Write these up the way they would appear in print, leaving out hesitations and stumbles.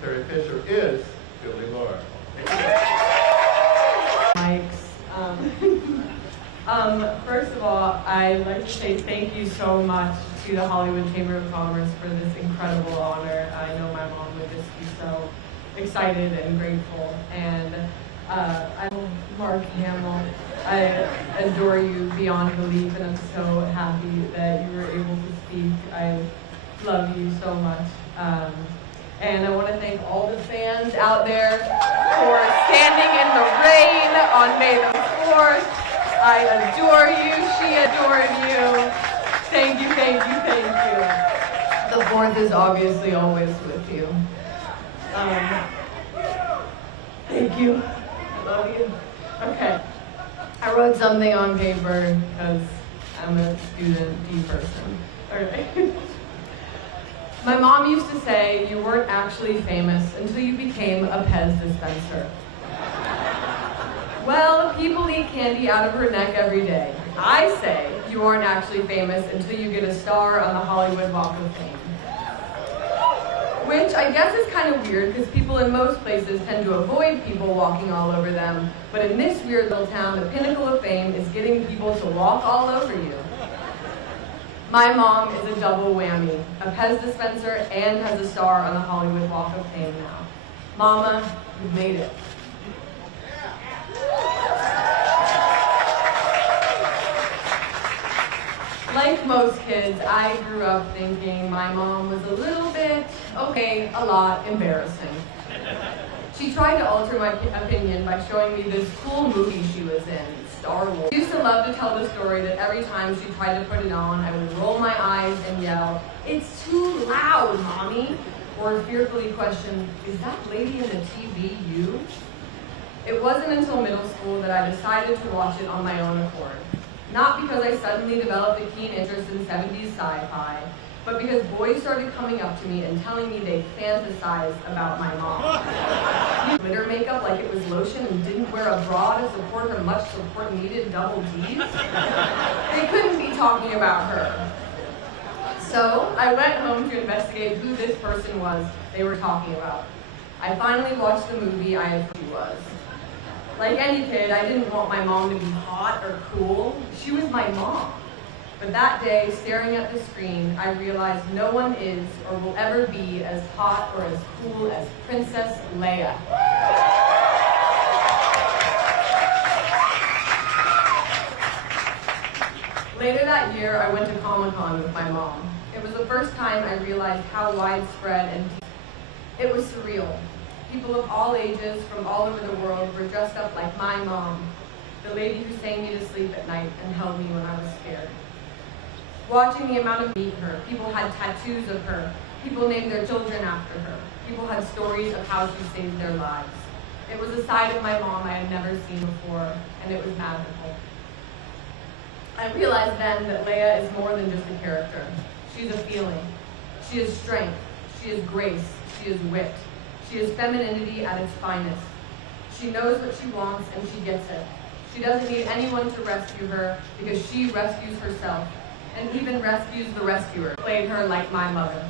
Carrie Fisher is Billie Lourd. First of all, I'd like to say thank you so much to the Hollywood Chamber of Commerce for this incredible honor. I know my mom would just be so excited and grateful. And I'm Mark Hamill. I adore you beyond belief, and I'm so happy that you were able to speak. I love you so much. And I want to thank all the fans out there for standing in the rain on May the 4th. I adore you. She adored you. Thank you, thank you, thank you. The 4th is obviously always with you. Thank you. I love you. Okay. I wrote something on paper because I'm a student D person. All right. My mom used to say you weren't actually famous until you became a Pez dispenser. Well, people eat candy out of her neck every day. I say you aren't actually famous until you get a star on the Hollywood Walk of Fame. Which I guess is kind of weird because people in most places tend to avoid people walking all over them. But in this weird little town, the pinnacle of fame is getting people to walk all over you. My mom is a double whammy, a Pez dispenser and has a star on the Hollywood Walk of Fame now. Mama, you've made it. Like most kids, I grew up thinking my mom was a little bit, okay, a lot embarrassing. She tried to alter my opinion by showing me this cool movie she was in, Star Wars. She used to love to tell the story that every time she tried to put it on, I would roll my eyes and yell, "It's too loud, Mommy!" Or fearfully question, "Is that lady in the TV you?" It wasn't until middle school that I decided to watch it on my own accord. Not because I suddenly developed a keen interest in 70s sci-fi, but because boys started coming up to me and telling me they fantasized about my mom. She used glitter makeup like it was lotion and didn't wear a bra to support her much support needed double Ds. They couldn't be talking about her. So I went home to investigate who this person was they were talking about. I finally watched the movie I had thought she was. Like any kid, I didn't want my mom to be hot or cool. She was my mom. But that day, staring at the screen, I realized no one is or will ever be as hot or as cool as Princess Leia. Later that year, I went to Comic-Con with my mom. It was the first time I realized how widespread and it was surreal. People of all ages from all over the world were dressed up like my mom, the lady who sang me to sleep at night and held me when I was scared. Watching the amount of meet her, people had tattoos of her, people named their children after her, people had stories of how she saved their lives. It was a side of my mom I had never seen before, and it was magical. I realized then that Leia is more than just a character. She's a feeling. She is strength. She is grace. She is wit. She is femininity at its finest. She knows what she wants and she gets it. She doesn't need anyone to rescue her because she rescues herself and even rescues the rescuer. Played her like my mother.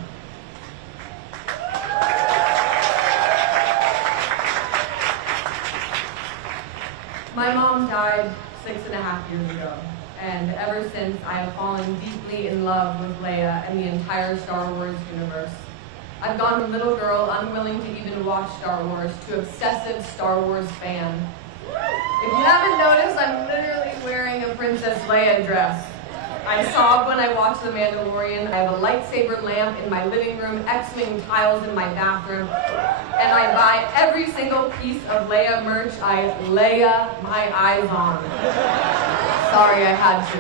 My mom died 6.5 years ago, and ever since I have fallen deeply in love with Leia and the entire Star Wars universe. I've gone from little girl unwilling to even watch Star Wars to obsessive Star Wars fan. If you haven't noticed, I'm literally wearing a Princess Leia dress. I sob when I watch The Mandalorian. I have a lightsaber lamp in my living room, X-Wing tiles in my bathroom, and I buy every single piece of Leia merch I Leia my eyes on. Sorry, I had to.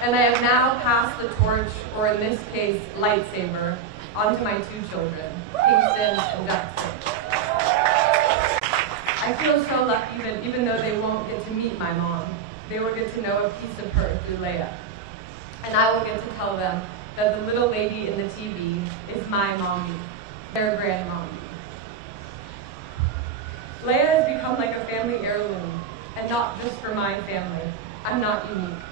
And I have now passed the torch, or in this case, lightsaber, onto my 2 children, Kingston and Jackson. I feel so lucky that even though they won't get to meet my mom, they will get to know a piece of her through Leia. And I will get to tell them that the little lady in the TV is my mommy, their grandmommy. Leia has become like a family heirloom, and not just for my family. I'm not unique.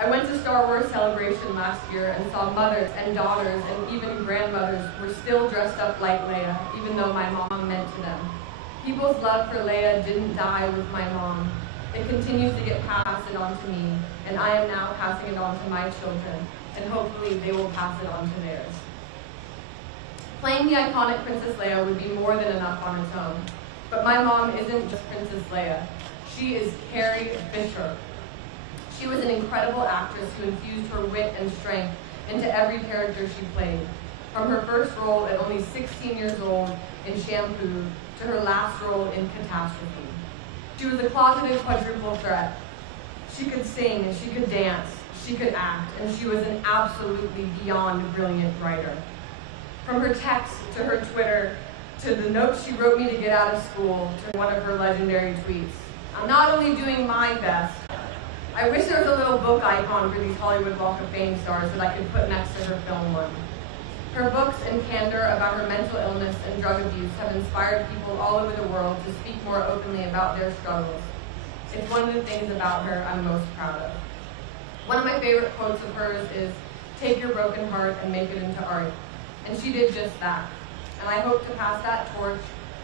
I went to Star Wars Celebration last year and saw mothers and daughters and even grandmothers were still dressed up like Leia, even though my mom meant to them. People's love for Leia didn't die with my mom. It continues to get passed on to me, and I am now passing it on to my children, and hopefully they will pass it on to theirs. Playing the iconic Princess Leia would be more than enough on its own, but my mom isn't just Princess Leia. She is Carrie Fisher. She was an incredible actress who infused her wit and strength into every character she played, from her first role at only 16 years old in Shampoo to her last role in Catastrophe. She was a closeted quadruple threat. She could sing, she could dance, she could act, and she was an absolutely beyond brilliant writer. From her text to her Twitter, to the notes she wrote me to get out of school, to one of her legendary tweets. I'm not only doing my best, I wish there was a little book icon for these Hollywood Walk of Fame stars that I could put next to her film one. Her books and candor about her mental illness and drug abuse have inspired people all over the world to speak more openly about their struggles. It's one of the things about her I'm most proud of. One of my favorite quotes of hers is, "Take your broken heart and make it into art." And she did just that. And I hope to pass that torch,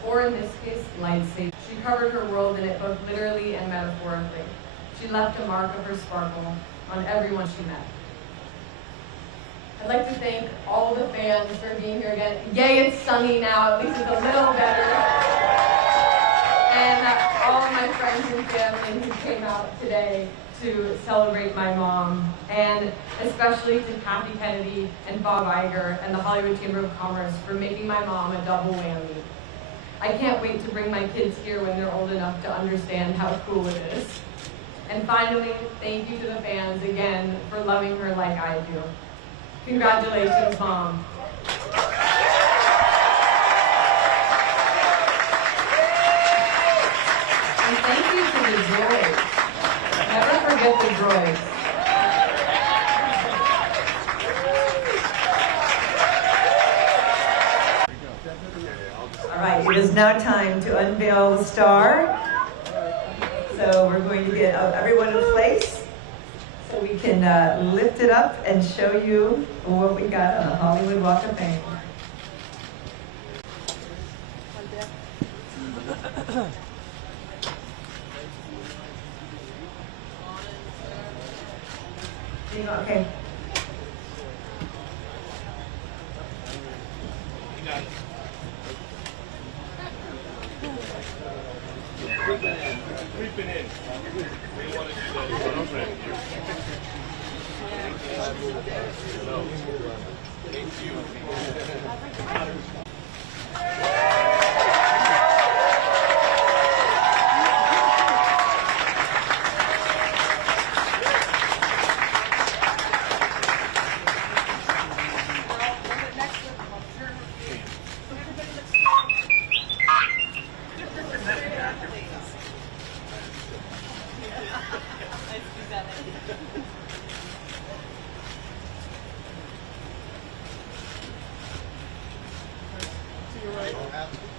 or in this case, lightsaber. She covered her world in it both literally and metaphorically. She left a mark of her sparkle on everyone she met. I'd like to thank all the fans for being here again. Yay, it's sunny now, at least it's a little better. And all of my friends and family who came out today to celebrate my mom, and especially to Kathy Kennedy and Bob Iger and the Hollywood Chamber of Commerce for making my mom a double whammy. I can't wait to bring my kids here when they're old enough to understand how cool it is. And finally, thank you to the fans again for loving her like I do. Congratulations, Mom. And thank you to the droids. Never forget the droids. All right, it is now time to unveil the star. So we're going to get everyone in place so we can lift it up and show you what we got on the Hollywood Walk of Fame. Okay. Creeping in. We want to do that. Thank you.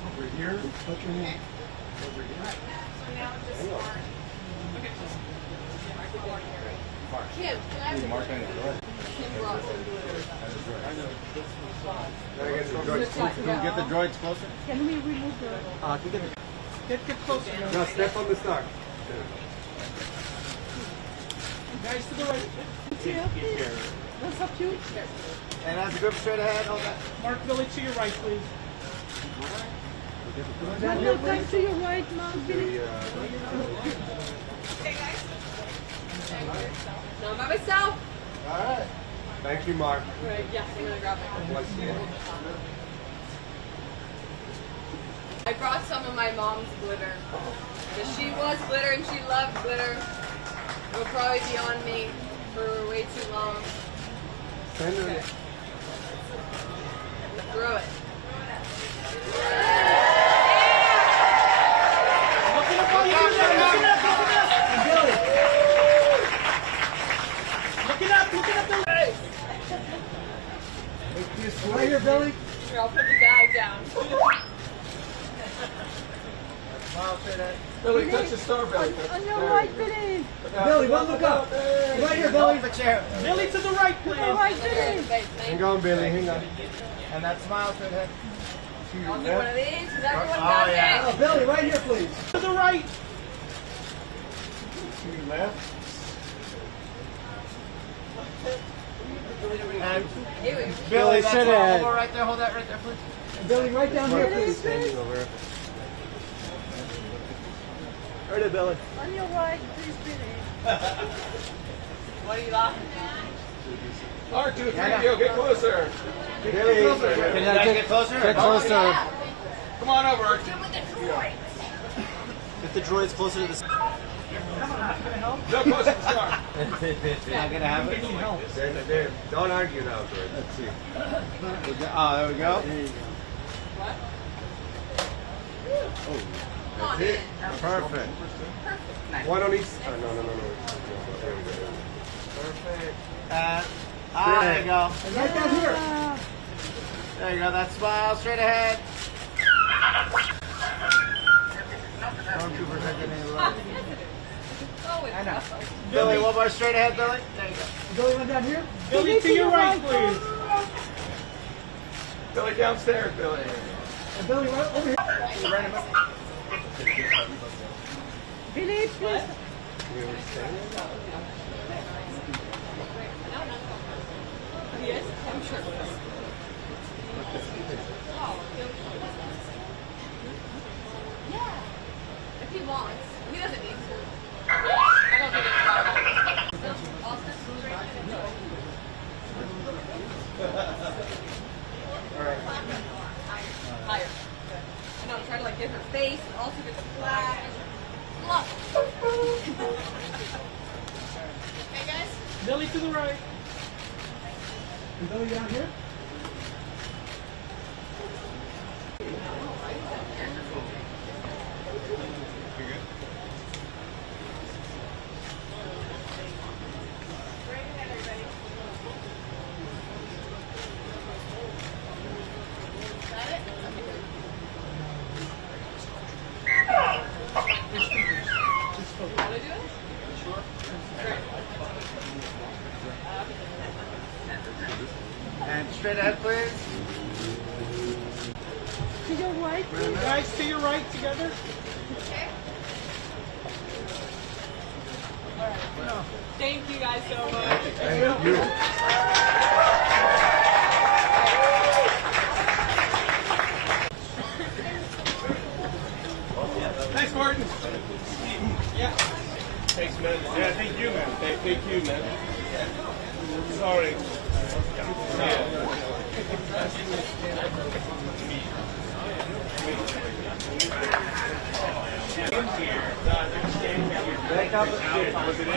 Over here, put your hand over here. So now it's just Mark. Okay. Mark. Kim, can I have Mark on the door? Can we get the droids closer? Can we remove the... Get closer. No, step on the star. Guys, to the right. Here. What's up, you? And as a group straight ahead, hold that. Mark Billy to your right, please. One more time to your right, Mark Billy. Okay, guys. Not by myself. All right. Thank you, Mark. Right, yes, I'm gonna grab it. Bless you. I brought some of my mom's glitter. Because she was glitter and she loved glitter. It will probably be on me for way too long. Send her. Okay. Throw it. Looking up on you, looking up. Billy. Looking up, Billy. Right here, Billy. Here, I'll put the bag down. Smile straight ahead. Billy, touch the star, Billy. On your right, Billy. Billy, one look up. Right here, Billy. Billy, to the right, please. All right, Billy. Hang on, Billy, hang on. And that smile to the head. I'll do one of these because everyone Oh, does yeah. it. Oh, Billy, right here, please. To the right. To your left. And Ew. Billy, sit that's ahead. all right there. Hold that right there, please. And Billy, right down here, please. Standing over. Right there, Billy. On your right, please, Billy. What are you laughing at? R2-3PO, get closer. Billy, Can I get closer? get closer. Come on over, R2. With the droid. Get the droids closer to the star. No, closer to the star. Not gonna have it. There. Don't argue now, George. Let's see. Oh, there we go. That's it. Perfect. One on each. Oh, no. There we go. Perfect. There you go. And right down here. There you go. That smile straight ahead. Stormtroopers are getting in the way. I know. Billy, one more straight ahead, Billy. There you go. Billy, one down here. Billy, to your right, please. Billy, downstairs, Billy. And Billy, right over here. Billy, please. Yes, I'm sure. Yeah. If he wants. He doesn't need to. I don't think it's problem. Higher. I know, I'm trying to like get her face and also get the flash. Look. Hey guys. Billy to the right. And Billy down here. And straight ahead, please. To your right, please. Guys, to your right together. Thank you guys so much. Thank you. Thanks, Martin. Yeah. Thanks, man. Yeah, thank you, man. Thank you, man. Sorry. Was it in?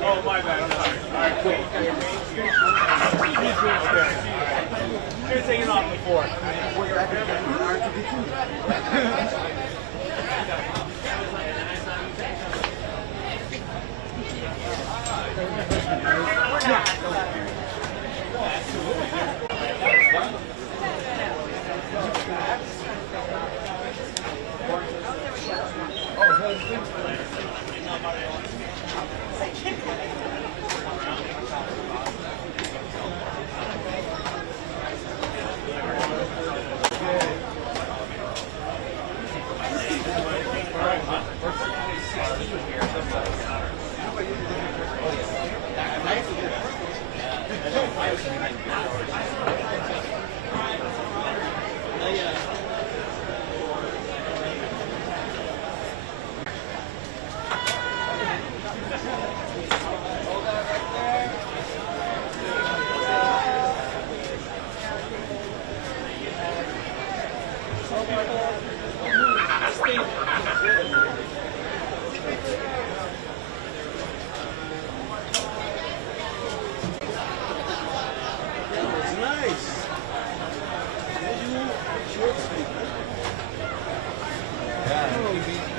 Oh, my bad. I'm sorry. All right, cool. You're taking off before.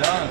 Done.